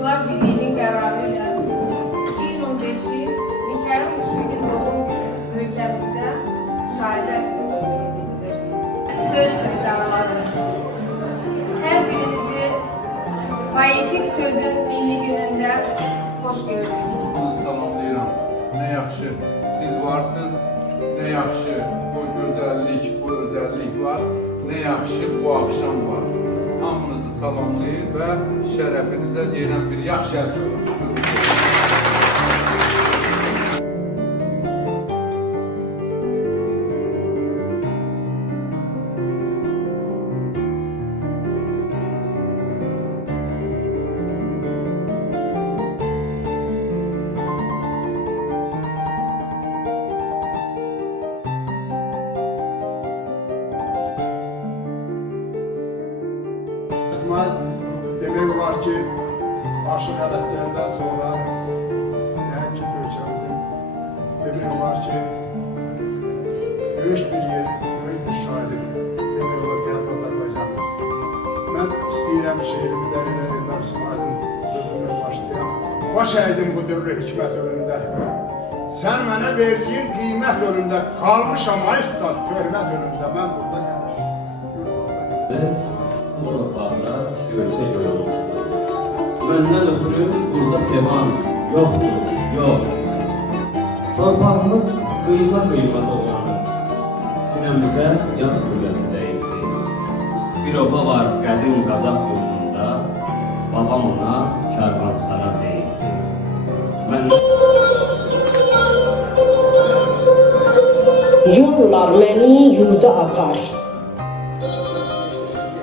Yazıçılar Birliği'nin kararıyla iyunun 5'i Mikail Müşfik'in doğum günü ülkemizde şairler günüdür. Söz kırıdarları. Her birinizi poetik sözün milli gününde hoş gördük. Salamlayıram. Ne yaxşı siz varsınız, ne yaxşı bu gözəllik, bu özəllik var, ne yaxşı bu akşam var. Hamınızı salamlayır ve şərəfinizə deyilən bir yaxşı əlçə. İsmail demek var ki aşık araslarından sonra yani ki ölçemizin demek var ki büyük bir yer, büyük bir şairdir. Demek var ki Azerbaycan'da. Ben istəyirəm şehrimi derine Eldar İsmail'in sözüne başlayayım. Baş əydim bu dövrü hikmet önünde. Sen bana verdiğin kıymet önünde kalmışam ay üstad, töhmət önünde. Ben burada geldim. Bu torpaqda göyçə görülür. Məndən ötürü burada sevan yoxdur, yox. Torpağımız qıyma dolanır. Sinəmizə yaz qüvvəsi dəyildi. Bir oba var qədim Qazaq yurdunda, babam ona karvansara deyildi. Yollar məni yurda apar.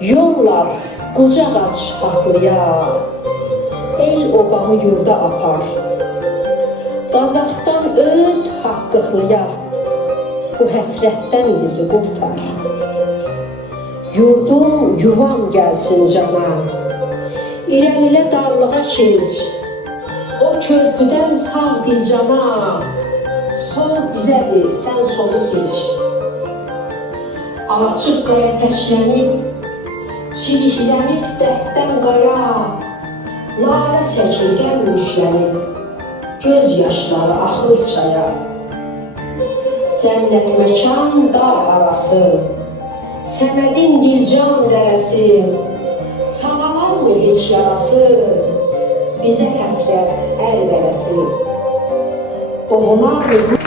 Yollar qucaq aç haqlıya, el obamı yurda apar. Qazaqdan öt haqqıqlıya, bu həsrətdən bizi qurtar. Yurdum yuvam gəlsin cana, irəlilə darlığa keç, o körpüdən sağ dicana, sol bizədir, sən solu seç. Açıq qaya təklənib, çiliklənib dərddən qaya, nalə çəkilgən müşlənib, göz yaşları axıl çaya. Cənnət məkan dağ arası, Səmədin dilcan dərəsi, sağalar mı heç yarası, bizə həsrət əl verəsi. Oğunar mı?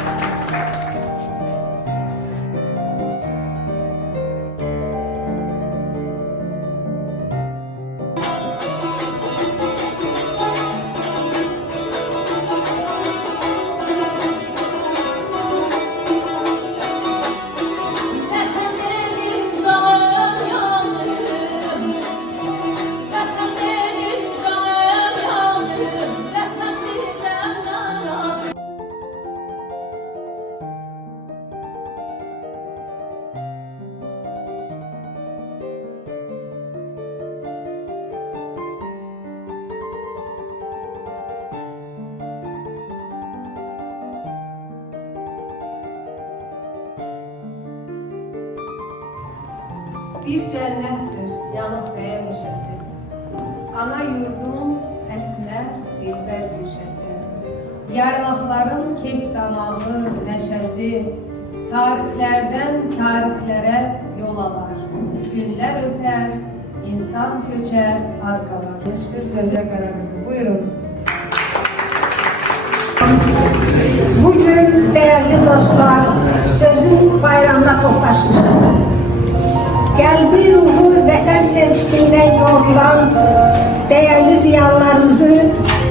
Bir cənnətdir Yanıqaya meşəsi, ana yurdum əsmər dilbər güşəsi, yaylaqların keyf damağı nəşəsi, tarixlərdən tarixlərə yol alar, günlər ötər, insan köçər, ad qalarmışdır sözə qaramızı. Buyurun. Bugün değerli dostlar, sözün bayramına toplaşmışız. Qəlbi ruhu vətən sevgisiyle yoğrulan değerli ziyalılarımızı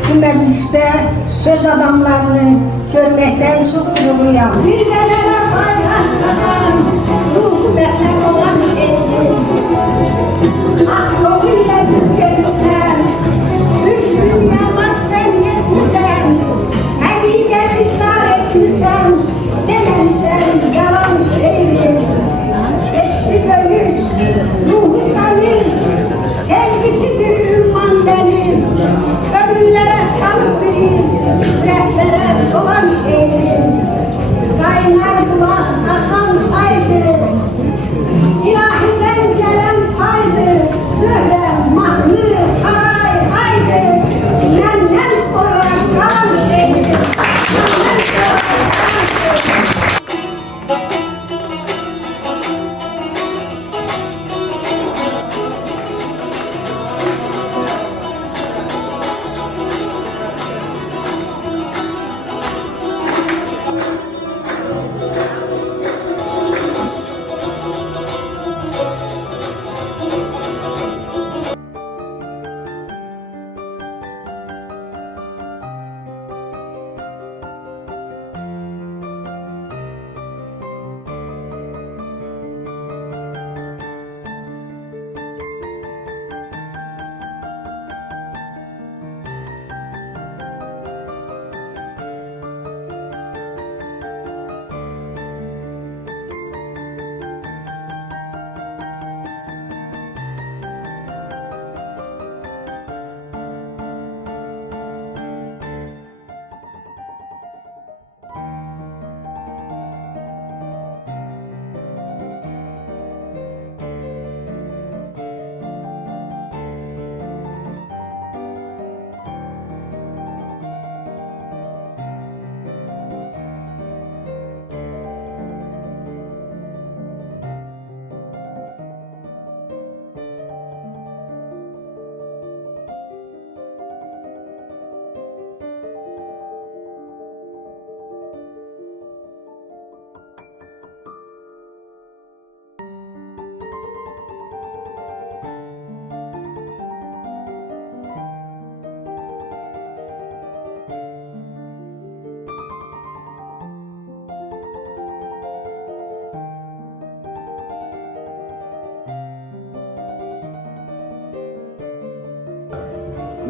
bu mecliste söz adamlarını görmekten çok gururluyum. Zirvelere bayrak takan, ruhu vətən olan şeydir. Hak yoluyla düz gelirsen, düşün yamazsan yetmişsen, həqiqəti çar etmişsen, deməmişsən yalan şeydir. Eşli böyük, ruhu temiz, sevgisidir ümman deniz, kömürlere salıp biriz, yüreklere dolan şehrin, kaynar bulak akan çaydır, ilahiden gelen paydır, söyle mahlı haray haydi,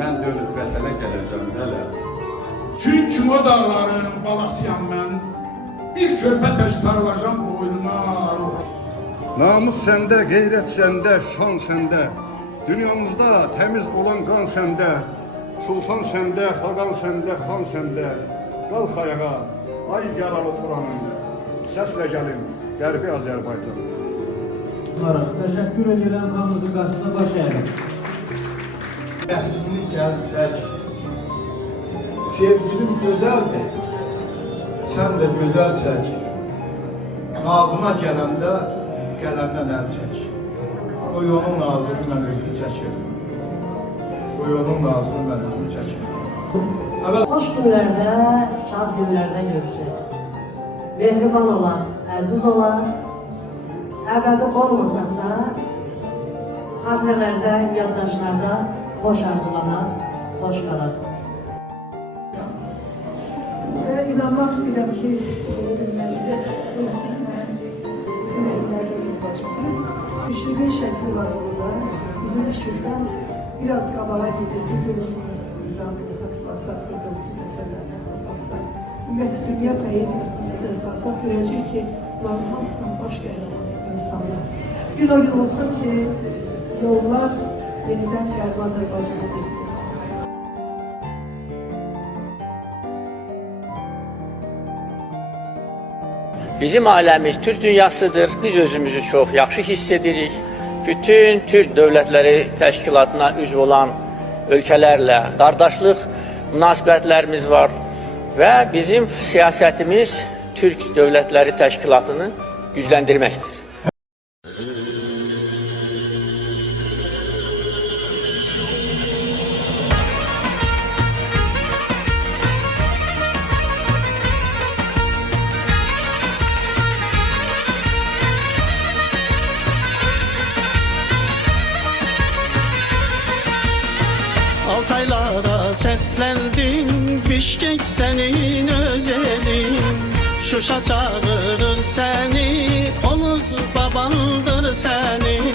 mən dönüb vətənə gələcəm hələ. Çünkü o dağların balasıyam ben. Bir körpə tək sarılacam boynuna. Namus səndə, qeyrət səndə, şan səndə. Dünyamızda təmiz olan qan səndə. Sultan səndə, xaqan səndə, xan səndə. Qalx ayağa, ay yaralı Turanım. Səslə gəlin, Qərbi Azərbaycan. Teşekkür edirəm, hamınızın qarşısına baş əyərim. Rəhsimli gəlcək. Sevgilim gözəldir, sən də gözəl çək. Nazına gələndə qələmdən əl çək. Qoy onun nazını mən özüm çəkir. Qoy onun nazını mən özüm çəkir. Hoş günlərdə, şad günlərdə görüşək. Mehriban olaq, əziz olaq. Əbədi olmasaq da, xatirələrdə, yaddaşlarda xoş arzulanaq, xoş qalaq. Ve inanmak istedim ki böyle bir meclis tezlikle bizim evlerde olacak. Üçlü bir şekli var burada. Bizim ışıktan biraz kabağa gidip zulüm nizamını hatırlasak, Firdevs'ün meselelerinden baksak, ümumiyyətlə dünya poeziyasını nəzərə salsak, görəcək ki, bunların hamısından baş qəhrəman insanlar. Gün o gün olsun ki, yollar yeniden Qərbi Azərbaycana geçsin. Bizim ailəmiz Türk dünyasıdır. Biz özümüzü çox yaxşı hiss edirik. Bütün Türk dövlətləri təşkilatına üzv olan ölkələrlə qardaşlıq münasibətlərimiz var və bizim siyasətimiz Türk dövlətləri təşkilatını gücləndirməkdir. Altaylara seslendim, Bişkek senin özelin. Şuşa çağırır seni, Omuz babandır senin.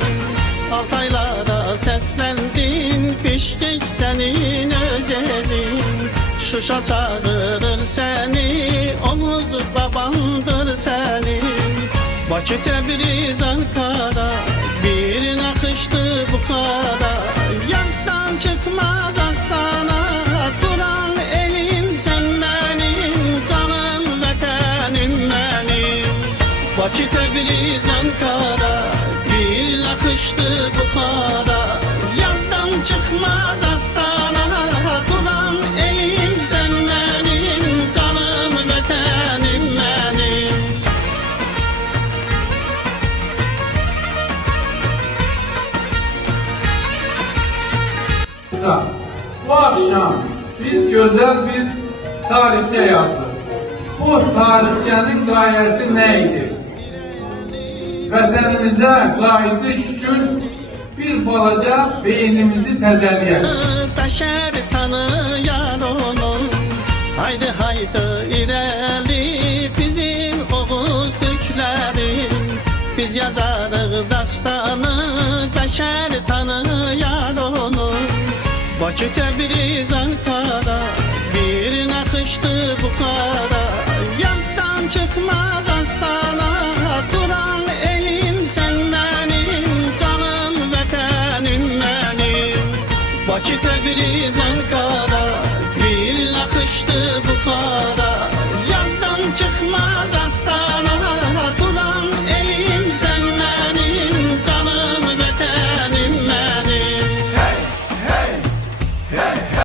Altaylara seslendim, Bişkek senin özelin. Şuşa çağırır seni, Omuz babandır senin. Bakı, Təbriz, Ankara, bir nakıştı Bukhara. Yaddan çıkmaz Astana, duran elim sen benim, canım vətənim benim. Bakı, Təbriz, Ankara, bir nakıştı Bukhara. Yaddan çıkmaz Astana, duran elim sen benim, canım vətənim benim. Bu akşam biz güzel bir tarihçe yazdık. Bu tarihçenin gayesi neydi? Vətənimizə qayıdış üçün bir balaca beynimizi təzəliyək. Bəşər tanıyan onu, haydi haydi irəli, bizim Oğuz Türkləri. Biz yazarıq dastanı, bəşər tanıyan onu. Bakı, Təbriz, Ankara, bir nakıştı Bukhara. Yaddan çıkmaz Astana, duran elim sen benim, canım vətənim benim. Bakı, Təbriz, Ankara, bir nakıştı Bukhara. Yaddan çıkmaz Astana.